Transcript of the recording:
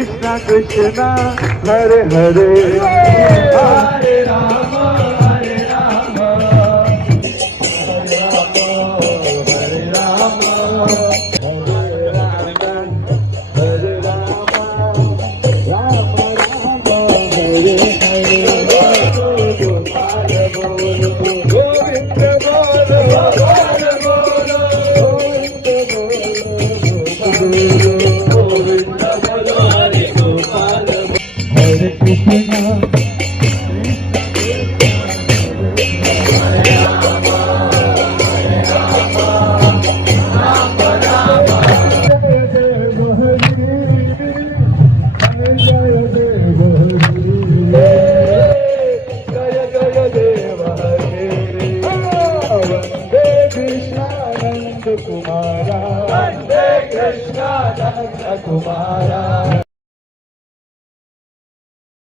Krishna Krishna Hare Hare Hare Rama Hare Rama Hare Rama Hare Rama Hare Rama Rama Rama Hare Hare Gopal Bol Govinda Bol Gopal Bol Govinda Bol Govinda Bol Hare Gopal Hare Krishna Kumara, Hare Krishna, Nanda Kumara.